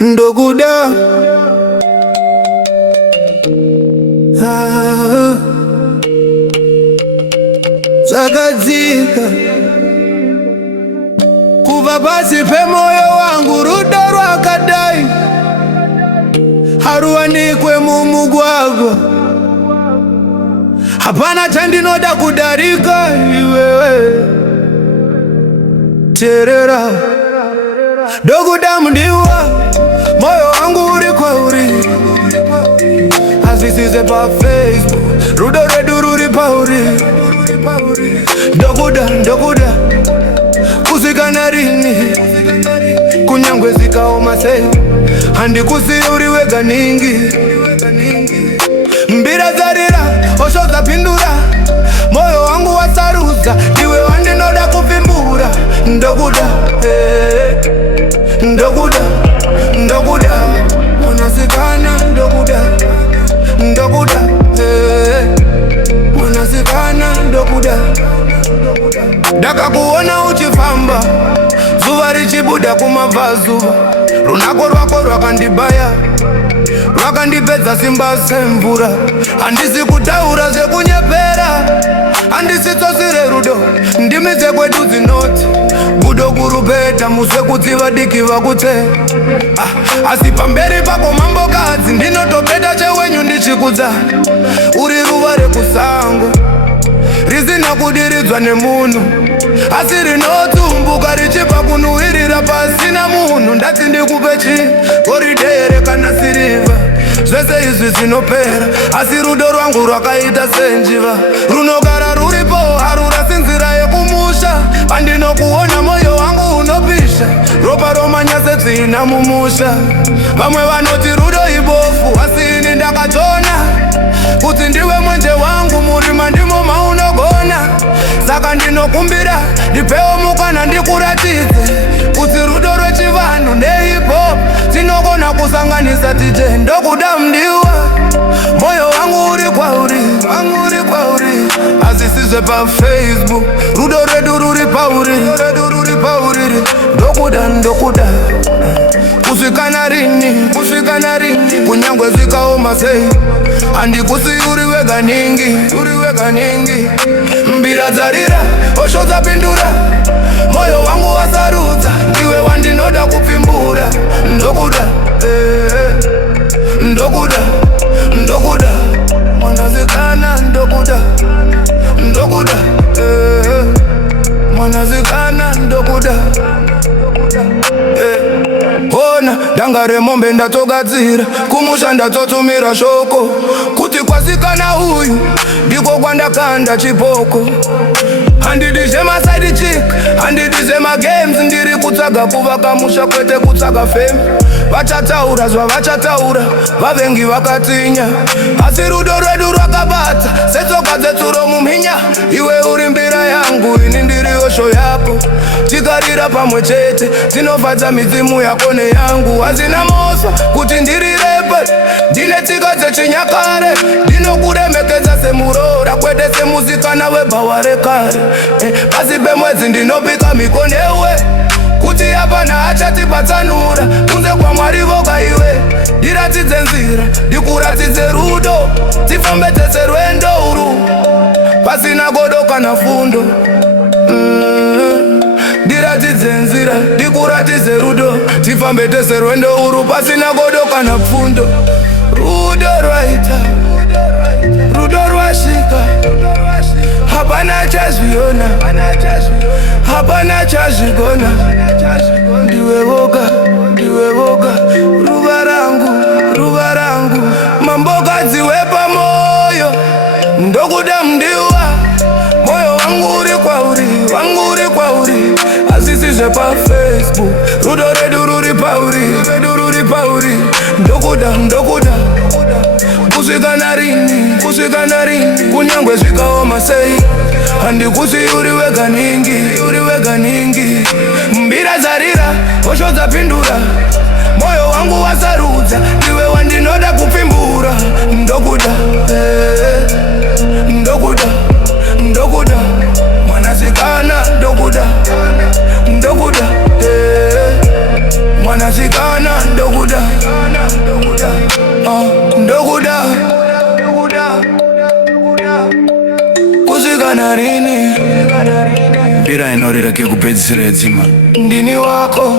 Ndoguda Zakazika kuva pasi pe moyo wangu rudo rwakadai haruwanikwe mumugwagwa. Hapana chandinoda kudarika iwewe terera Ndoguda mndiwa moyo wangu uri kwauri azisize pa Facebook rudo redu ruri pauri. Ndoguda kusikana rini kunyangwe zikaoma sei handi kusiri wega ningi mbira zarira osho zapindura moyo wangu wasaruza iwe wandinoda kufimbura. Ndoguda munasikana Ndoguda munasikana Ndoguda ndakakuona uchifamba zuva richibuda kumabvazuva runako rwako rwakandibaya rwakandipedza simba semvura. Handisi kutaura zvekunyepera handisi tsosire rudo ndimi dzekwedu dzinoti budo kurupeta muswe kudziva diki vakutse asi pamberi pako mambokadzi ndinotopeta chewenyu ndichikudza uri ruva rekusango risina kudiridzwa nemunhu asi rinotumbuka richipa kunuhwirira pasina munhu. Ndati ndikupe chigoridhe kana sirivha zvese izvi zvinopera asi rudo rwangu rwakaita senjiva runogara ruripo harurasinzira yekumusha. Pandinokuona moyo wangu unopisha ropa romanya sedzina mumusha. Vamwe vanoti rudo ibofu asi ini ndakatona kuti ndiwe mwenje wangu murima ndimo maunogona. Saka ndinokumbira ndipewo mukana ndikuratidze kuti rudo rwechivanhu nehip-hop tinogona kusanganisa tije. Ndoguda mndiwa moyo wangu uri kwauri azisizve pa Facebook rudo redu ruri pauri. Ndoguda kusikana rini kunyangwe zikaoma sei handikusiuri wega ningi mbira dzarira osho dzapindura moyo wangu wasarudza iwe wandinoda kupfimbura. Ndoguda mwanazikana Ndoguda mwanazikana Ndoguda ona dangare mombe ndatogadzira kumusha ndatotumira shoko kuti kwasikana uyu ndiko kwandakanda chipoko. Handidizve maside chick handidizve magames ndiri kutsaga kuvaka musha kwete kutsaga fame. Vachataura zvavachataura vavengi vakatinya asi rudo rwedu rwakabata setsoka dzetsuro mumhinya. Iwe uri mbira yangu ini ndiri osho yako tikarira pamwe chete tinofadza midzimu yako neyangu. Hazina mosva kuti ndiri repe ndine tsika dzechinyakare ndinokuremekedza semurora kwete semusikana webhawa rekare. Pasi pemwedzi ndinopika miko newe kuti hapana achatipatsanura kunze kwaMwari voga. Iwe ndiratidze nzira ndikuratidze rudo tifambe tese rwendo uru pasina godo kana fundo. Ndiratidze nzira ndikuratidze rudo tifambe tese rwendo uru pasina godo kana fundo. Rudo rwaita rudo rwasvika hapana chazviona hapana chazvigona. Ndiwe voga ruva rangu mambokadzi wepamoyo. Ndoguda mndiwa moyo wangu uri kwauri azisizve pa Facebook rudo redu ruri pauri. Ndoguda kusikana rini kunyangwe zvikaoma sei handikusiuri wega ningi mbira dzarira osho dzapindura moyo wangu wasarudza iwe wandinoda kupfimbura. Ndoguda mwanasikana Ndoguda mwanasikana ndokuda ndokuda kusikana rini mpira inorera kekupedzisira dzima ndini wako